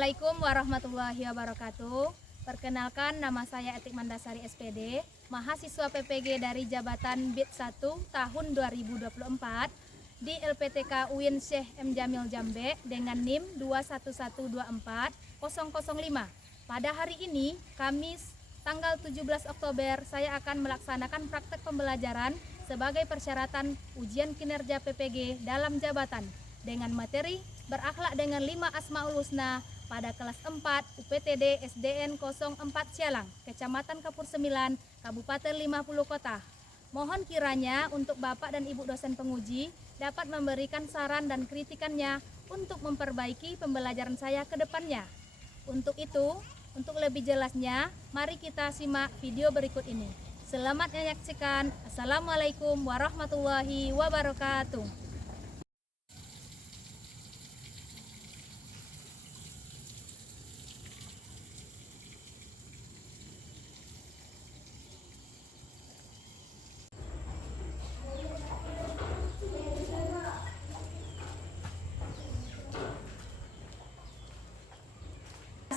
Assalamualaikum warahmatullahi wabarakatuh. Perkenalkan, nama saya Etik Mandasari SPD, mahasiswa PPG dari Jabatan BIT 1 tahun 2024 di LPTK UIN Syekh M. Jamil Jambe dengan NIM 21124.005. Pada hari ini, Kamis tanggal 17 Oktober, saya akan melaksanakan praktek pembelajaran sebagai persyaratan ujian kinerja PPG dalam jabatan dengan materi berakhlak dengan 5 Asmaul Husna pada kelas 4 UPTD SDN 04 Sialang, Kecamatan Kapur Sembilan, Kabupaten 50 Kota. Mohon kiranya untuk Bapak dan Ibu dosen penguji dapat memberikan saran dan kritikannya untuk memperbaiki pembelajaran saya ke depannya. Untuk itu, untuk lebih jelasnya, mari kita simak video berikut ini. Selamat menyaksikan. Assalamualaikum warahmatullahi wabarakatuh.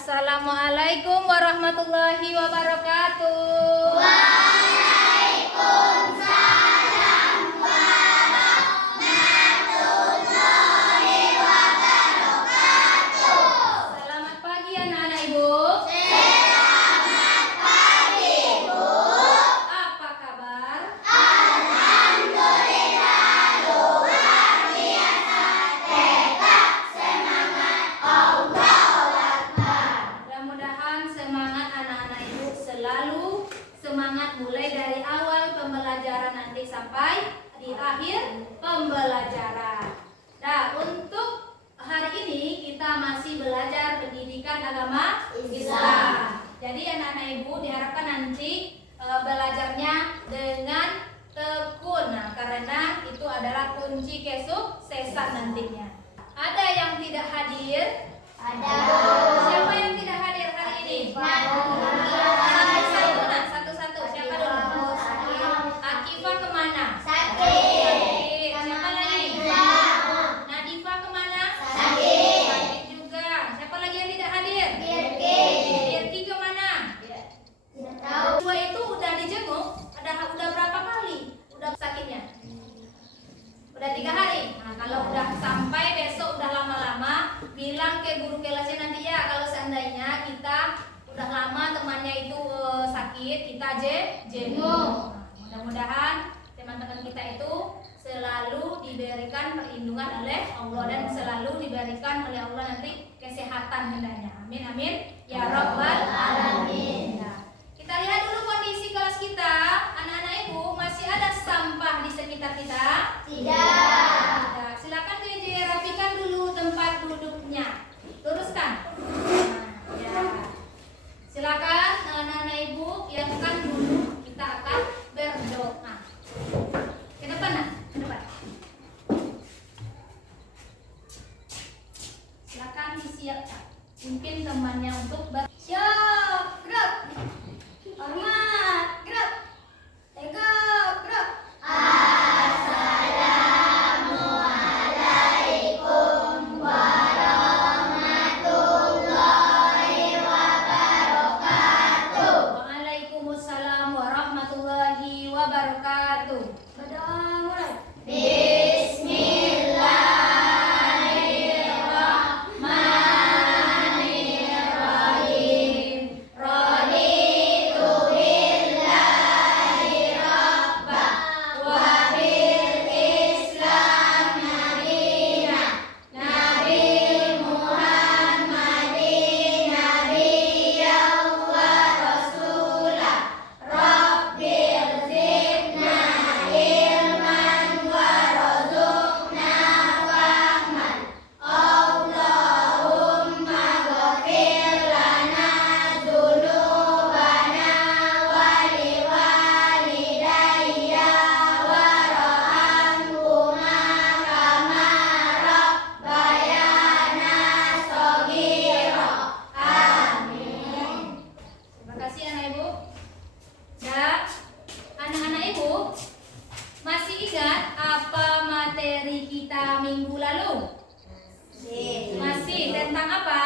Assalamualaikum warahmatullahi wabarakatuh. Waalaikumsalam warahmatullahi wabarakatuh. Selamat pagi anak-anak Ibu. Selamat pagi, Bu. Apa kabar? Alhamdulillah, luar biasa. Tegak semangat, Allahu Akbar. Mudah-mudahan semangat anak-anak Ibu selalu semangat mulai dari awal pembelajaran nanti sampai di akhir pembelajaran. Nah, untuk hari ini kita masih belajar pendidikan agama Islam. Jadi anak-anak Ibu diharapkan nanti belajarnya dengan tekun. Nah, karena itu adalah kunci kesuksesan nantinya. Ada yang tidak hadir? Ada. Siapa yang tidak hadir hari ini? Satu-satu. Siapa dulu? Akifah kemana? Sakit. Siapa lagi? Nadifa kemana? Sakit. Sakit juga. Siapa lagi yang tidak hadir? Kirki. Kirki kemana? Tidak tahu. Dua itu udah dijenguk. Udah berapa kali? Udah sakitnya? Udah 3 hari. Nah, kalau udah sampai besok udah lama-lama, bilang ke guru kelasnya nanti ya, kalau seandainya kita udah lama temannya itu sakit, kita jenguk. Nah, mudah-mudahan teman-teman kita itu selalu diberikan perlindungan oleh Allah dan selalu diberikan oleh Allah nanti kesehatan hendaknya. Amin amin ya rabbal alamin. Nah, kita lihat dulu kondisi kelas kita. Anak-anak Ibu, masih ada sampah di sekitar kita? Tidak. Nah, silakan JJ rapikan dulu tempat duduknya. Luruskan. Nah, ya. Silakan anak-anak Ibu lakukan dulu. Kita akan berdoa. Ke depan, nah, ke depan. Silakan disiapkan. Mungkin temannya untuk siap, gerak. Hormat, gerak. Tegak, gerak. Assalamualaikum warahmatullahi wabarakatuh. Waalaikumsalam warahmatullahi wabarakatuh. Berdoa mulai. Bismillahirrahmanirrahim. Raditu billahi rabba wa bil Islam madina. Nabi Muhammadin nabiyyan wa rasulah. Rabbil zidna ilman wa razuqna fahman. Allahumma ghafir lana dzunubana wa liwalidayya warhamhuma kama rabbayana shaghira. Amin. Terima kasih anak Ibu. Dan anak-anak Ibu masih ingat apa materi kita minggu lalu? Masih tentang apa?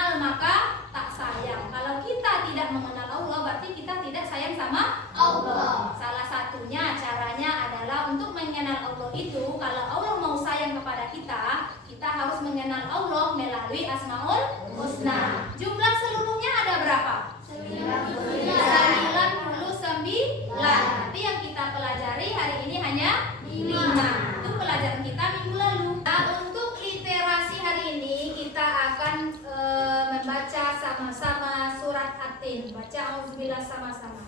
kenal maka tak sayang. Kalau kita tidak mengenal Allah, berarti kita tidak sayang sama Allah. Salah satunya caranya adalah untuk mengenal Allah itu, kalau Allah mau sayang kepada kita, kita harus mengenal Allah melalui Asmaul Husna. Jumlah seluruhnya ada berapa? 99. Tapi yang kita pelajari hari ini hanya 5. Itu pelajaran kita minggu lalu. Nah, untuk literasi hari ini kita akan membaca sama-sama surat At-Tin. Baca auzubillah sama-sama.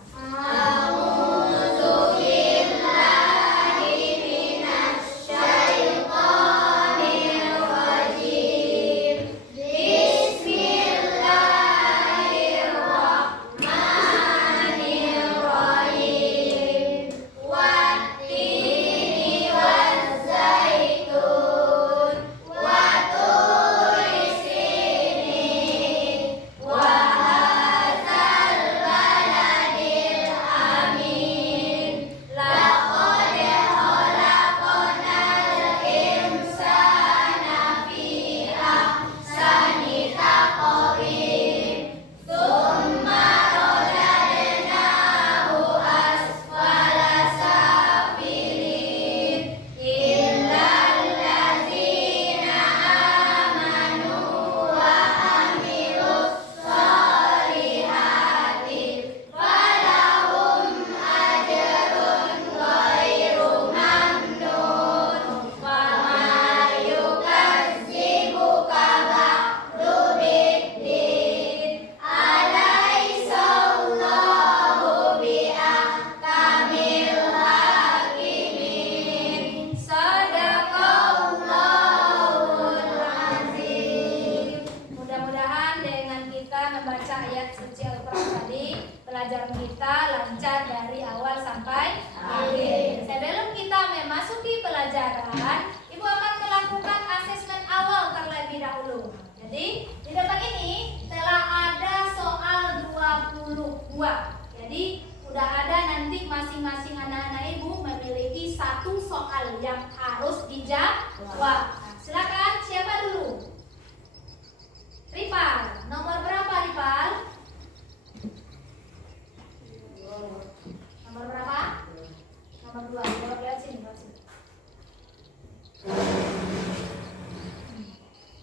Pelajaran kita lancar dari awal sampai akhir. Sebelum kita memasuki pelajaran, Ibu akan melakukan asesmen awal terlebih dahulu. Jadi di depan ini telah ada soal 22. Jadi udah ada nanti masing-masing anak-anak Ibu memiliki satu soal yang harus dijawab. Silakan, siapa dulu? Ripal, nomor berapa Ripal? Nomor berapa? Nomor 2. Jawab lihat sini,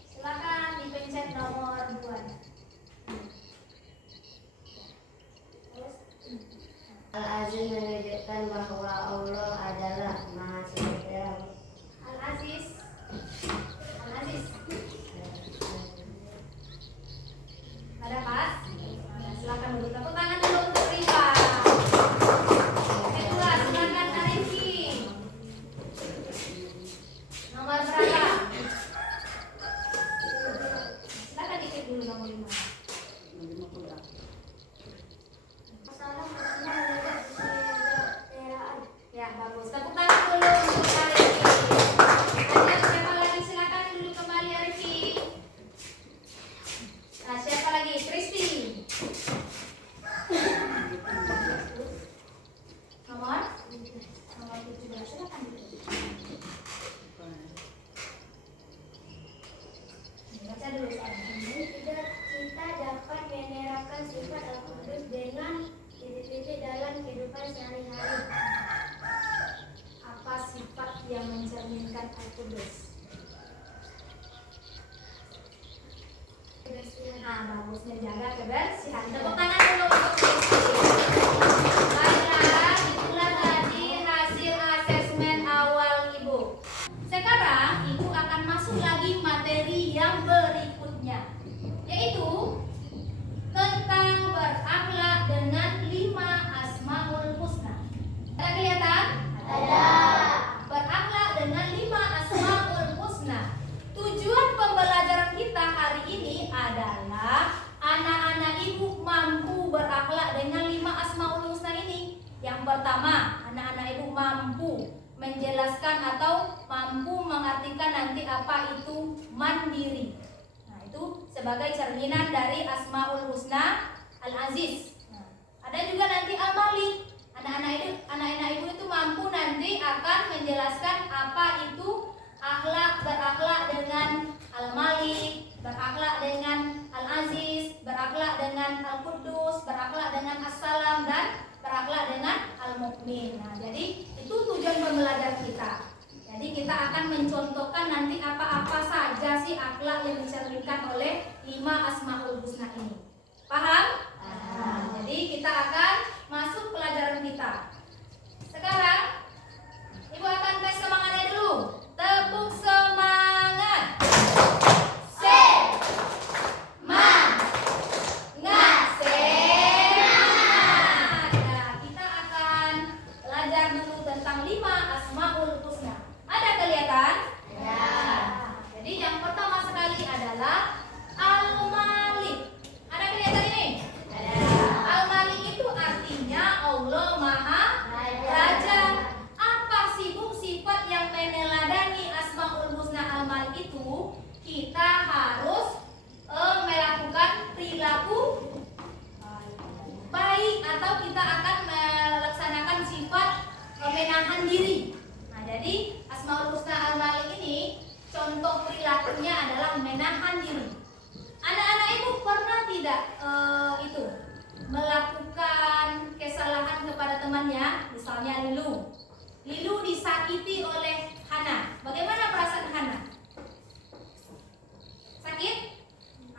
silakan dipencet nomor 2. Al-Aziz menunjukkan bahwa Allah adalah Maha Sejahtera. Al-Aziz. Al-Aziz. Ada pas? Nah, silakan dulu. Tepuk tangan dulu untuk Ripal. Kedua, silakan Arifki. Nomor berapa? Silakan dikit dulu nomor 5. Ya, bagus. Tepuk tangan dulu untuk Arifki. Lanjut, siapa lagi? Silakan dulu kembali Arifki. Nah, siapa lagi? Kristi. Nomor 17. Silakan dulu. Baca dulu soalnya. Kita dapat menerapkan sifat Al-Qudus dengan titik-titik dalam kehidupan sehari-hari. Apa sifat yang mencerminkan Al-Qudus? Nah, bagus, menjaga kebersihan. Tepuk tangan dulu untuk Kristi. Baiklah, itulah tadi hasil asesmen awal Ibu. Sekarang Ibu akan masuk lagi materi yang berikutnya, yaitu tentang berakhlak dengan 5 Asmaul Husna. Ada kelihatan? Ada. Berakhlak dengan 5 Asmaul Husna. Tujuan pembelajaran kita hari ini adalah anak-anak Ibu mampu berakhlak dengan 5 Asmaul Husna ini. Yang pertama, anak-anak Ibu mampu menjelaskan atau mampu mengartikan nanti apa itu mandiri. Nah, itu sebagai cerminan dari Asmaul Husna Al-Aziz. Nah, ada juga nanti Al-Malik. Anak-anak Ibu itu mampu nanti akan menjelaskan apa itu berakhlak dengan Al-Malik, berakhlak dengan Al-Aziz. cermin. Nah, jadi itu tujuan pembelajaran kita. Jadi kita akan mencontohkan nanti apa-apa saja sih akhlak yang dicerminkan oleh 5 Asmaul Husna ini. Paham? Nah, jadi kita akan masuk pelajaran kita. Sekarang Ibu akan tes semangatnya dulu. Tepuk semangat. Nah, kita akan belajar dulu tentang 5 Asmaul Husna. Ada kelihatan? Ya. Jadi yang pertama sekali adalah Al-Malik. Ada kelihatan ini? Ada. Al-Malik itu artinya Allah Maha Raja. Apa sih Bu sifat yang meneladani Asmaul Husna Al-Malik itu? Kita harus melakukan perilaku baik atau kita akan melaksanakan sifat menahan diri. Nah, jadi Asmaul Husna Al-Malik ini contoh perilakunya adalah menahan diri. Anak-anak ibu pernah tidak itu melakukan kesalahan kepada temannya, misalnya Lilu. Lilu disakiti oleh Hana. Bagaimana perasaan Hana? Sakit?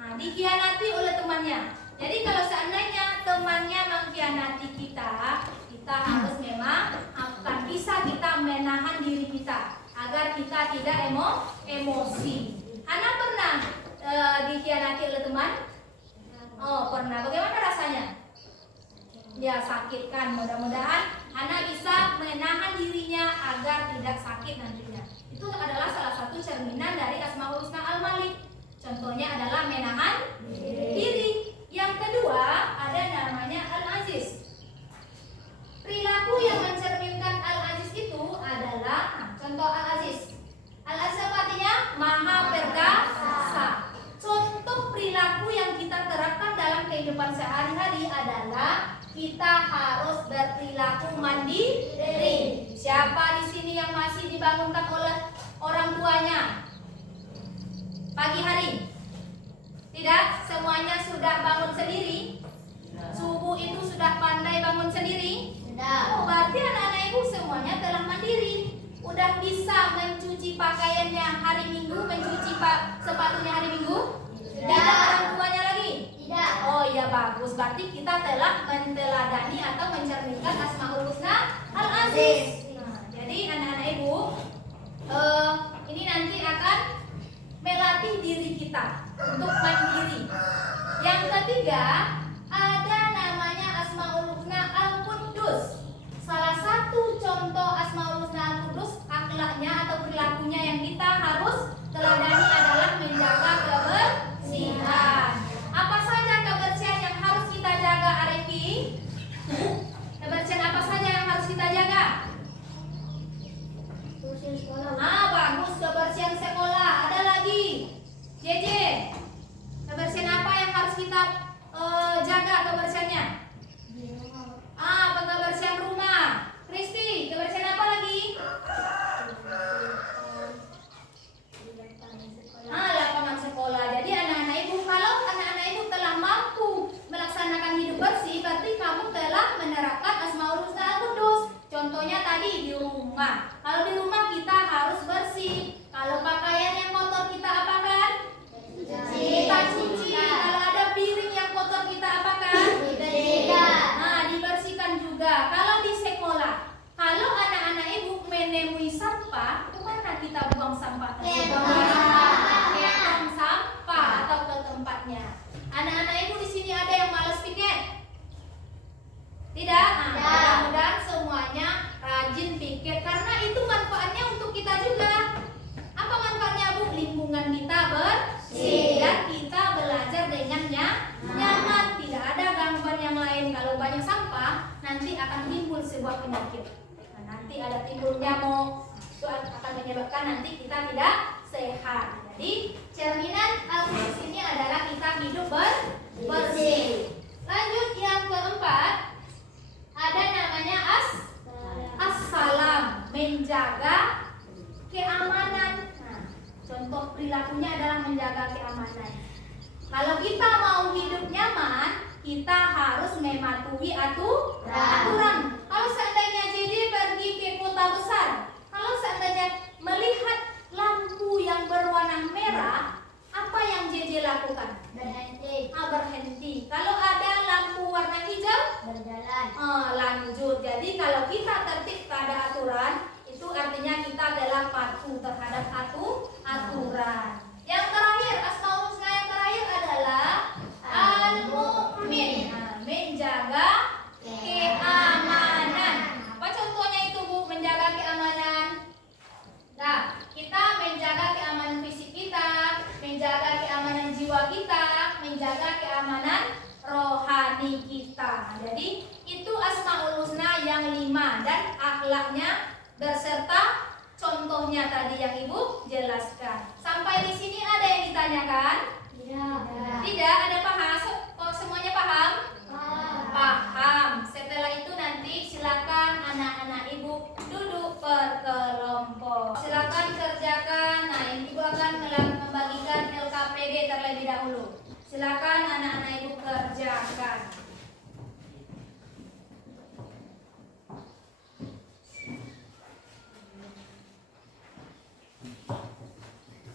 Nah, dikhianati oleh temannya. Jadi kalau seandainya temannya mengkhianati kita, kita harus memang akan bisa kita menahan diri kita agar kita tidak emosi. Hana pernah dikhianati oleh teman? Oh, pernah. Bagaimana rasanya? Ya, sakit kan. Mudah-mudahan Hana bisa menahan dirinya agar tidak sakit nantinya. Itu adalah salah satu cerminan dari Asmaul Husna Al-Malik. Contohnya adalah menahan diri. Yang kedua ada namanya Al-Aziz. Perilaku yang mencerminkan Al-Aziz itu adalah contoh Al-Aziz. Al-Aziz apa artinya? Maha perkasa. Contoh perilaku yang kita terapkan dalam kehidupan sehari-hari adalah kita harus berperilaku mandiri. Siapa di sini yang masih dibangunkan oleh orang tuanya pagi hari? Tidak, semuanya sudah bangun sendiri. Subuh itu sudah pandai bangun sendiri. Oh, berarti anak-anak ibu semuanya telah mandiri. Udah bisa mencuci pakaiannya hari Minggu, mencuci sepatunya hari Minggu. Tidak orang tuanya lagi. Tidak. Oh iya, bagus. Berarti kita telah menteladani atau mencerminkan Asmaul Husna Al-Aziz. Nah, jadi anak-anak ibu, ini nanti akan melatih diri kita untuk mandiri. Yang ketiga ada namanya Asmaul Husna Al-Quddus. Salah satu contoh Asmaul Husna Al-Quddus, akhlaknya atau perilakunya yang kita harus teladani adalah menjaga kebersihan. Apa saja kebersihan yang harus kita jaga, Arefi? Kebersihan apa saja yang harus kita jaga? Kursi sekolah. Bagus, kebersihan sekolah. Ada lagi? JJ, kebersihan apa yang harus kita jaga kebersihannya? Kebersihan rumah. Kristi, kebersihan apa lagi? Lapangan sekolah. Jadi anak-anak ibu, kalau anak-anak ibu telah mampu melaksanakan hidup bersih, berarti kamu telah menerapkan Asmaul Husna Al-Quddus. Contohnya tadi di rumah. Kalau di rumah kita harus bersih. Kalau pakaian yang kotor kita apakan? Kita cuci. Kalau ada piring yang kotor kita apakan? Dibersihkan juga. Kalau di sekolah, kalau anak-anak ibu menemui sampah, kemana kita buang sampah? Buang sampah atau ke tempatnya. Anak-anak ibu di sini ada yang malas piket? Tidak? Mudah-mudahan semuanya rajin piket karena itu manfaatnya untuk kita juga. Apa manfaatnya Bu? Lingkungan kita bersih dan kita belajar dengan nyaman, tidak ada gangguan yang lain. Kalau banyak sampah nanti akan timbul sebuah penyakit. Nanti ada timbul nyamuk, itu akan menyebabkan nanti kita tidak sehat. Jadi cerminan Al-Quddus ini adalah kita hidup bersih. Lanjut yang keempat, ada namanya As-Salam, menjaga keamanan. Contoh perilakunya adalah menjaga keamanan. Kalau kita mau hidup nyaman, kita harus mematuhi aturan. Kalau seandainya skala besar. Kalau seandainya melihat lampu yang berwarna merah, apa yang JJ lakukan? Berhenti. Berhenti. Kalau ada lampu warna hijau, Berjalan. lanjut. Jadi kalau kita tertib pada aturan, itu artinya kita adalah patuh terhadap aturan. Yang terakhir, asmaul husna yang terakhir adalah al-mu'min. Menjaga keamanan. Apa contohnya itu, Bu? Menjaga keamanan. Nah, kita menjaga keamanan fisik kita, menjaga keamanan jiwa kita, menjaga keamanan rohani kita. Jadi itu asmaul husna yang 5 dan akhlaknya berserta contohnya tadi yang Ibu jelaskan. Sampai di sini ada yang ditanyakan? Tidak, ada paham? Semuanya paham? Paham. Setelah itu nanti silakan anak-anak Ibu duduk per kelompok. Silakan kerjakan. Nah, Ibu akan membagikan LKPD terlebih dahulu. Silakan anak-anak Ibu kerjakan.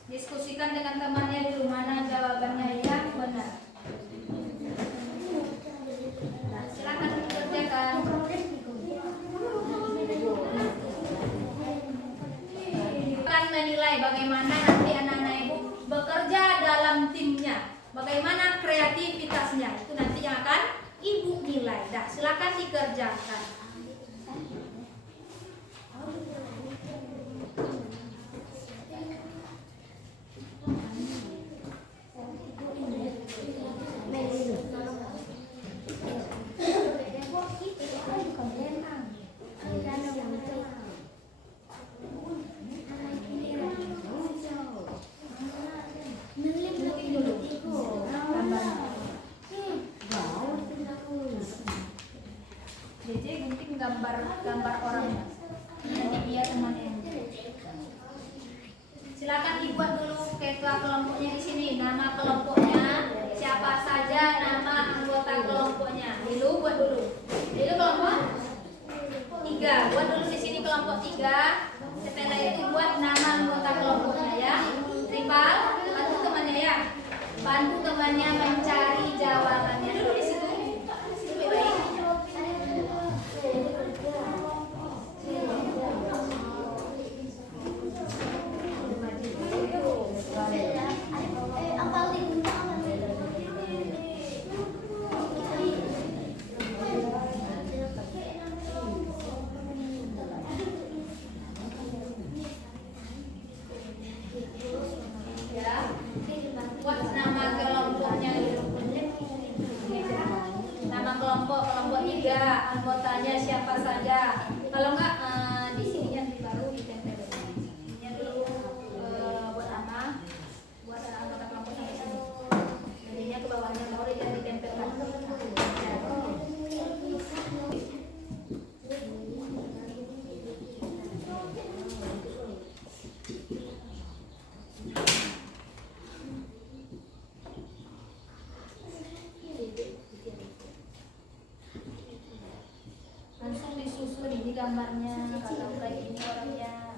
Diskusikan dengan temannya dulu mana jawabannya yang benar. Nah, silakan dikerjakan. Akan menilai bagaimana nanti anak-anak Ibu bekerja dalam timnya, bagaimana kreativitasnya, itu nanti yang akan Ibu nilai. Nah, silakan dikerjakan. JJ gunting gambar orangnya. Nanti dia temannya. Silakan dibuat dulu ketua kelompoknya di sini. Nama kelompoknya siapa saja, nama anggota kelompoknya. Dulu buat dulu. Dulu kelompok 3. Buat dulu di sini kelompok 3. Setelah itu buat nama anggota kelompoknya ya. Rival, bantu temannya ya. Bantu temannya mencari jawabannya dulu di situ. Lebih baik. Buat nama kelompoknya dulu. Nama kelompok 3, anggotanya siapa saja. Kalau enggak di sininya baru ditempel. Ininya dulu buat nama, buat anggota kelompoknya di sini. Jadinya ke bawahnya baru yang ditempelkan. Langsung disusun ini gambarnya, kalau kayak ini orangnya.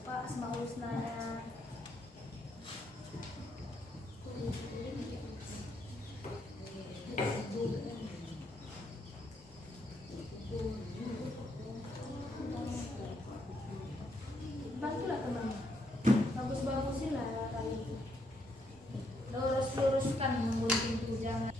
Apa asmaul husnanya? Bantulah teman. Bagus-bagusin lah kali itu. Lurus-luruskan menggunting itu jangan.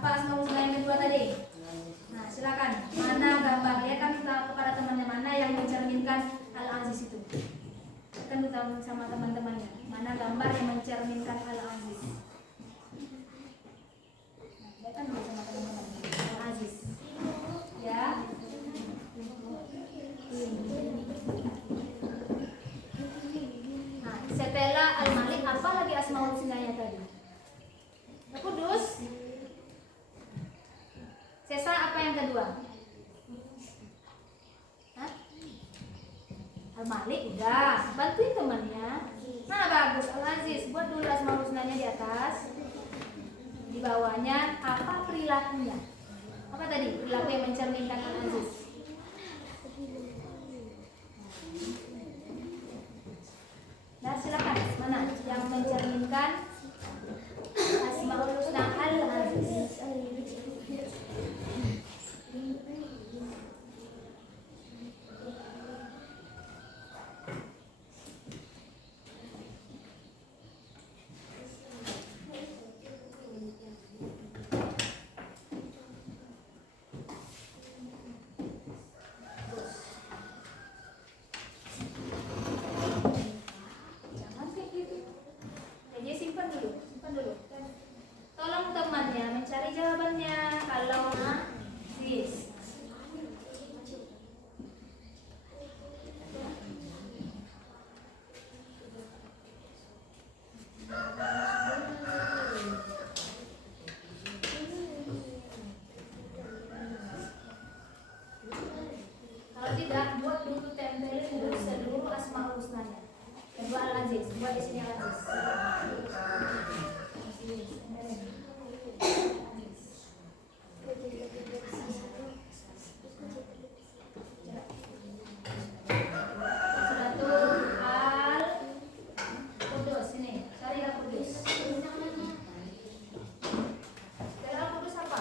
Apa asmaul husna yang kedua tadi? Nah, silakan. Mana gambar? Lihatkan kepada temannya mana yang mencerminkan Al-Aziz itu. Kan sama teman-temannya. Mana gambar yang mencerminkan Al-Aziz? Nah, lihatkan dulu sama teman-temannya. Al-Aziz. Ya. Nah, setelah Al-Malik apa lagi asmaul husnanya tadi? Al-Qudus. Sesa apa yang kedua? Hah? Al-Malik udah, bantuin temannya. Nah bagus, Al-Aziz, buat dulu asmaul husnanya di atas. Di bawahnya apa perilakunya? Apa tadi? Perilaku yang mencerminkan Al-Aziz. Nah silakan, mana yang mencerminkan asmaul husna Al-Aziz? Jangan kayak gitu. Jadi simpan dulu. Tolong temannya mencari jawabannya. Kalau Aziz. Kalau tidak, buat dulu tempelin dulu seluruh asmaul husnanya. Kedua Al-Aziz, buat di sini Al-Aziz. Suratul Al-Qudus ini, cari Al-Qudus. Dari Al-Qudus apa?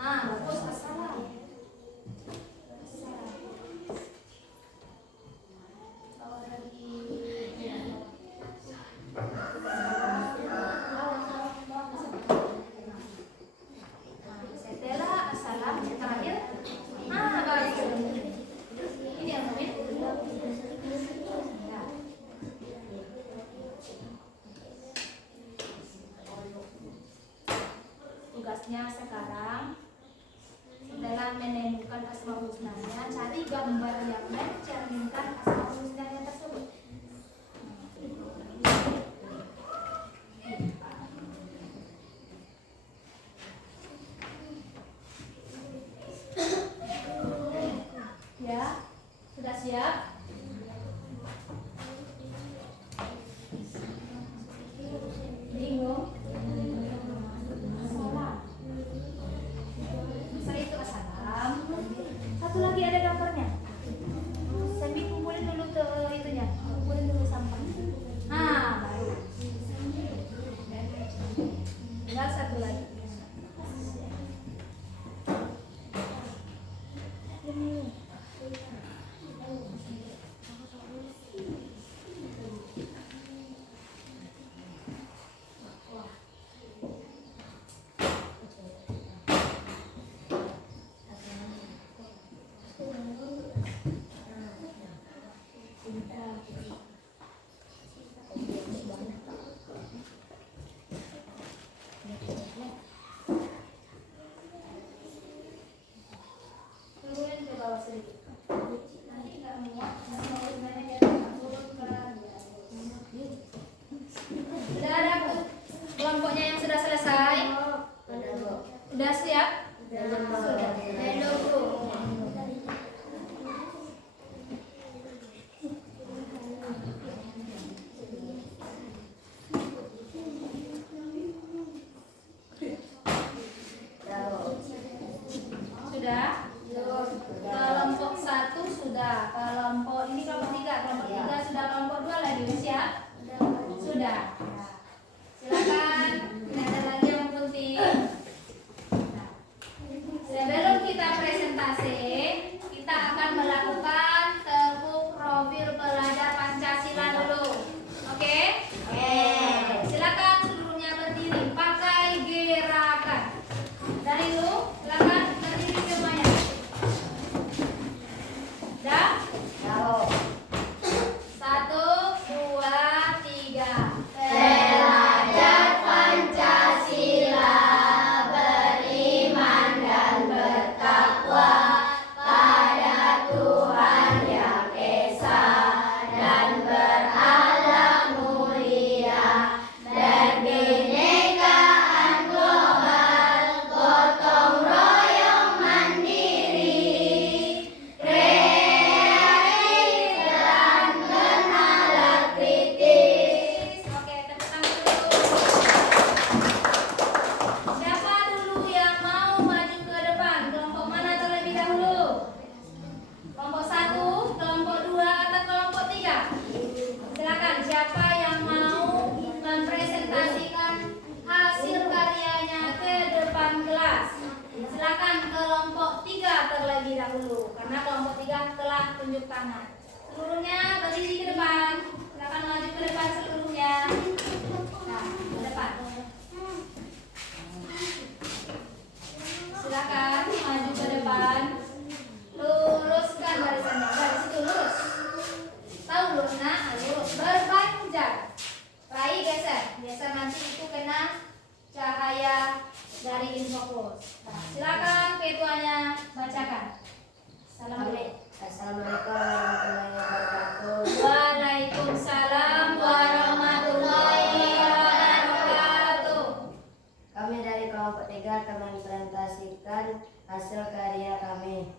Ah, bagus, As-Salam. Setelah assalam terakhir, bagus. Ini yang Mumin. Ya. Tugasnya sekarang setelah menemukan asmaul husnanya, cari gambar yang mencerminkan asmaul husnanya tersebut. Ya, sudah siap? Bingung? Assalam. Setelah itu assalam. Satu lagi ada gambarnya. Sambil kumpulin dulu itunya. tunjuk tangan. Seluruhnya berdiri ke depan. Silakan maju ke depan seluruhnya. Nah, ke depan. Silakan maju ke depan. Luruskan barisannya. Dari situ lurus. Tahu lurus, nah, lurus. Berpanjang. Raih geser. Geser nanti itu kena cahaya dari infocus. Nah, silakan ketuanya bacakan. Assalamualaikum. Assalamualaikum warahmatullahi wabarakatuh. Waalaikumsalam warahmatullahi wabarakatuh. Kami dari kelompok 3 akan mempresentasikan hasil karya kami.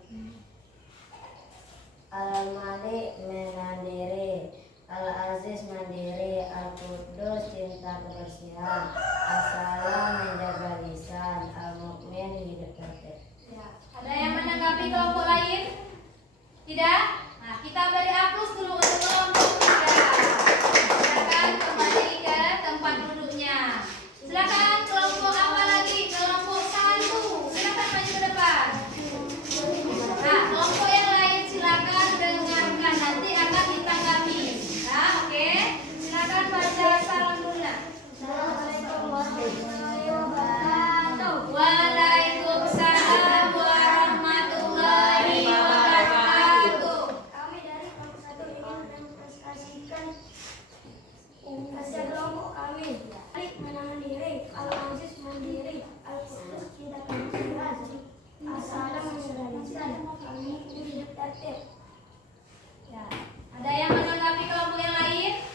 Al-Malik mandiri, Al-Aziz mandiri, Al-Qudus cinta kebersihan, As-Salam menjaga lisan, Al-Mu'min hidup tertib. Ya. Ada yang menanggapi kelompok lain? Tidak? Nah, kita beri aplaus dulu untuk kelompok 3. Silakan kembali ke tempat duduknya. Silakan kelompok apa lagi? Kelompok 1. Silakan maju ke depan. Nah, kelompok yang lain silakan dengarkan, nanti akan ditanggapi. Nah, oke. Silakan baca salam dulu. Assalamualaikum warahmatullahi wabarakatuh. Waalaikumsalam warahmatullahi wabarakatuh. Kami dari kelompok 1 ingin mempresentasikan hasil kelompok kami. Malik mandiri, Al-Aziz mandiri, Al-Qudus cinta kebersihan, As-Salam menjaga lisan, Al-Mu'min hidup tertib. Ya. Ada yang menanggapi kelompok yang lain?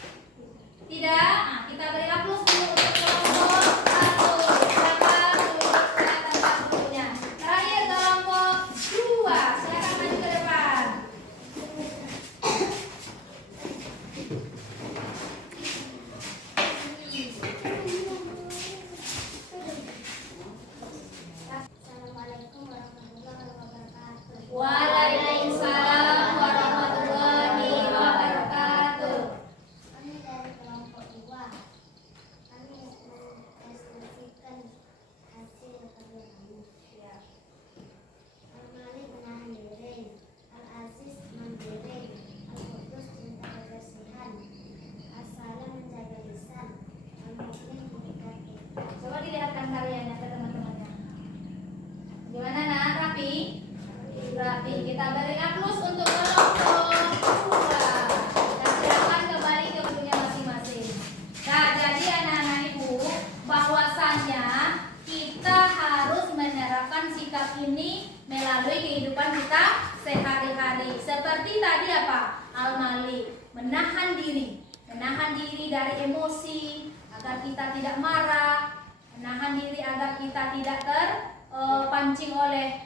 Tidak? Nah, kita beri aplaus dulu untuk kelompok 1. Silakan duduk ke tempat duduknya. Terakhir kelompok 2. Silakan maju ke depan. Assalamualaikum warahmatullahi wabarakatuh. Waalaikumsalam warahmatullahi wabarakatuh. Kami dari kelompok 2. Kami mempresentasikan hasil kerja kami. Al-Malik menahan diri, Al-Aziz mandiri, Al-Qudus cinta kebersihan, As-Salam menjaga lisan, Al-Mu'min hidup tertib. Coba dilihatkan karyanya ke teman-temannya. Gimana, Nak? Rapi? Rapi. Kita beri aplaus untuk kelompok 2. Dan silakan kembali ke bukunya masing-masing. Nah, jadi anak-anak ibu, bahwasannya kita harus menerapkan sikap ini melalui kehidupan kita sehari-hari. Seperti tadi apa? Al-Malik, menahan diri dari emosi agar kita tidak marah, menahan diri agar kita tidak terpancing oleh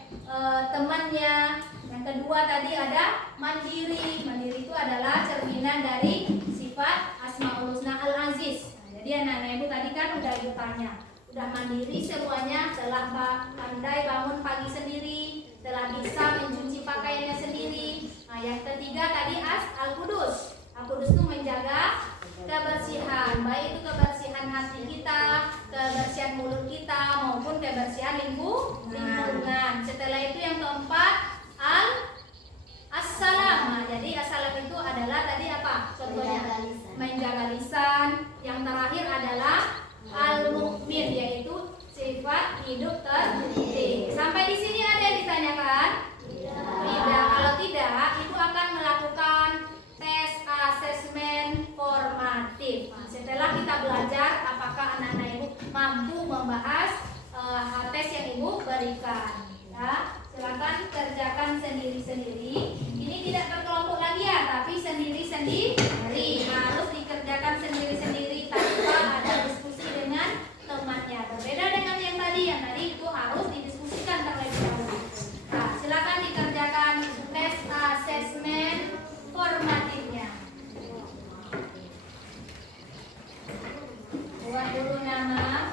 temannya. Yang kedua tadi ada mandiri. Mandiri itu adalah cerminan dari sifat Asmaul Husna Al-Aziz. Nah, jadi anak-anak ibu tadi kan udah ibu tanya, udah mandiri semuanya, telah pandai bangun pagi sendiri, telah bisa mencuci pakaiannya sendiri. Nah, yang ketiga tadi Al-Qudus. Al-Qudus itu menjaga kebersihan, baik itu kebersihan hati kita, kebersihan mulut kita, maupun kebersihan lingkungan. Setelah itu yang keempat As-Salam. Nah, jadi As-Salam itu adalah tadi apa? Contohnya menjaga lisan. Yang terakhir adalah Al-Mu'min, yaitu sifat hidup tertib. Sampai di sini ada yang ditanyakan? Tidak. Kalau tidak, ibu akan melakukan tes asesmen formatif. Nah, setelah kita belajar, apakah anak-anak ibu mampu membahas tes yang ibu berikan? Ya, silakan kerjakan sendiri-sendiri. Ini tidak berkelompok lagi ya, tapi sendiri-sendiri. Harus dikerjakan sendiri-sendiri tanpa ada diskusi dengan temannya. Berbeda dengan yang tadi itu harus didiskusikan terlebih dahulu. Nah, silakan dikerjakan tes asesmen formatifnya. Buat dulu nama.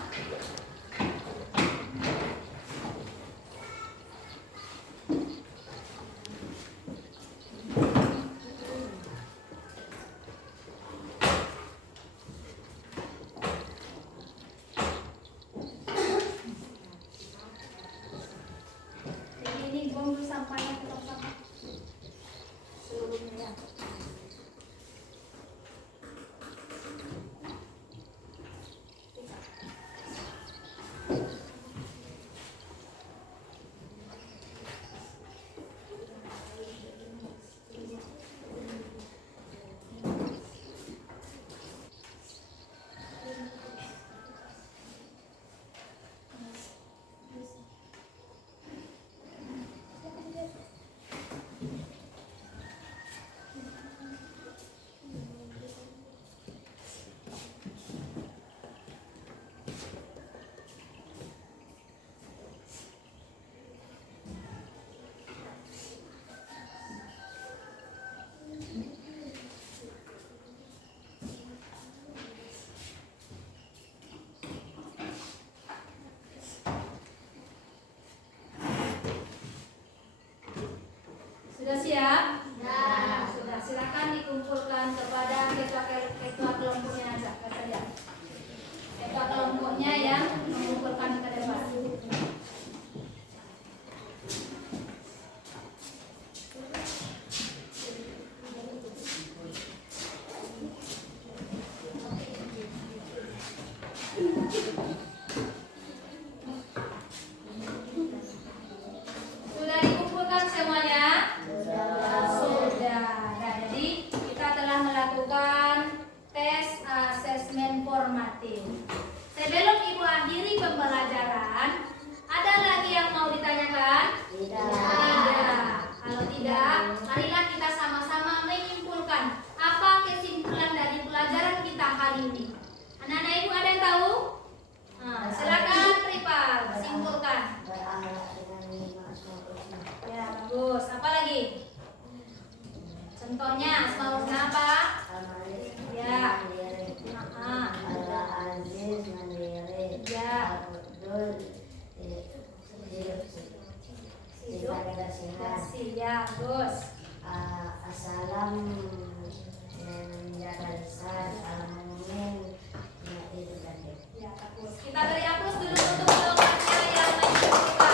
Contohnya Asmaul Husna apa? Ya. Al-Aziz mandiri. Ya. Al-Abdul Hidup kebersihan. ya, Gus. Assalam menjaga lisan. Al-Mumin hidup dan Ya, bagus. Kita beri aplaus dulu untuk jawabannya yang menentukan.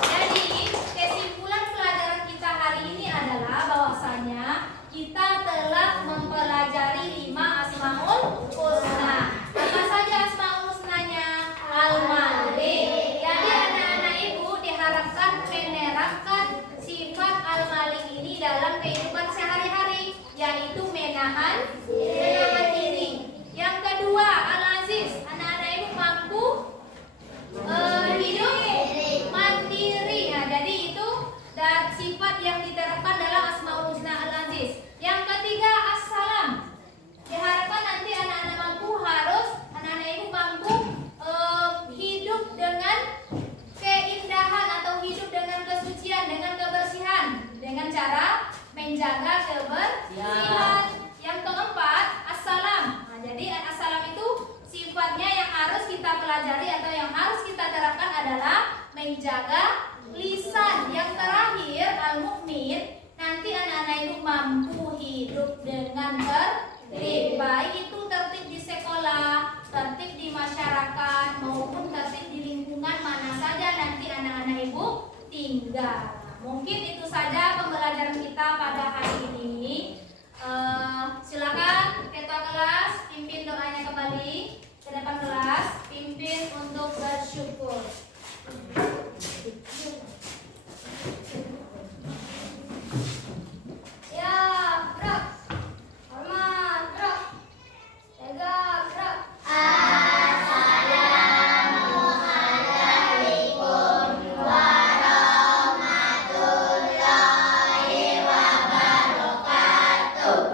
Jadi, kesimpulan pelajaran kita hari ini adalah bahwasanya kita telah mempelajari 5 Asmaul Husna. Apa saja Asmaul Husnanya? Al-Malik. Jadi anak-anak ibu diharapkan menerapkan sifat Al-Malik ini dalam kehidupan sehari-hari, yaitu menahan diri. Yang kedua, Al-Aziz. Anak-anak ibu mampu hidup mandiri. Nah, jadi itu dan sifat yang diterapkan dalam Asmaul Husna Al-Aziz. Yang ketiga, Assalam. Diharapkan nanti anak-anak anak-anak ibu mampu hidup dengan keindahan atau hidup dengan kesucian, dengan kebersihan, dengan cara menjaga kebersihan. Yang keempat, Assalam. Nah, jadi Assalam itu sifatnya yang harus kita pelajari atau yang harus kita terapkan adalah menjaga lisan. Yang terakhir, Al-Mukmin. Nanti anak-anak itu mampu hidup dengan tertib, baik itu tertib di sekolah, tertib di masyarakat, maupun tertib di lingkungan mana saja nanti anak-anak ibu tinggal. Mungkin itu saja pembelajaran kita pada hari ini. Silakan ketua kelas pimpin doanya kembali ke depan kelas, pimpin untuk bersyukur. Ya, gerak. Hormat, gerak. Tegak, gerak.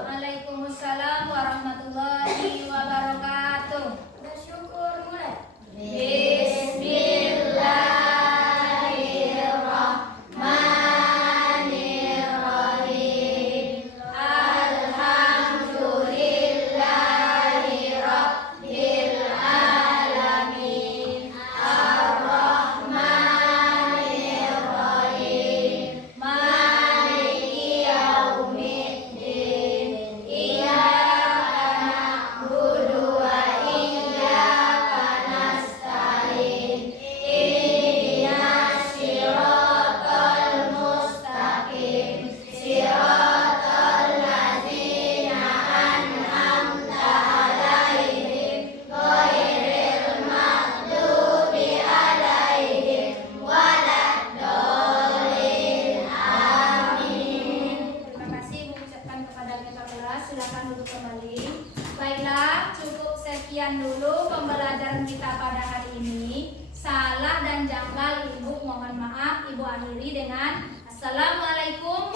Waalaikumsalam warahmatullahi wabarakatuh. Bersyukur mulai. Bismillahirrahmanirrahim. Alhamdulillahi rabbil alamin. Ar-Rahmanirrahim. Maliki yaumiddin. Iyyaka na'budu wa iyyaka nasta'in. Ihdinas siratal mustaqim. Siratal ladzina an'amta 'alaihim ghairil maghdubi 'alaihim waladdallin. Amin. Terima kasih mengucapkan kepada ketua kelas. Silakan duduk kembali. Baiklah, cukup sekian dulu pembelajaran kita pada hari ini. Salah dan janggal ibu mohon maaf, ibu akhiri dengan Assalamualaikum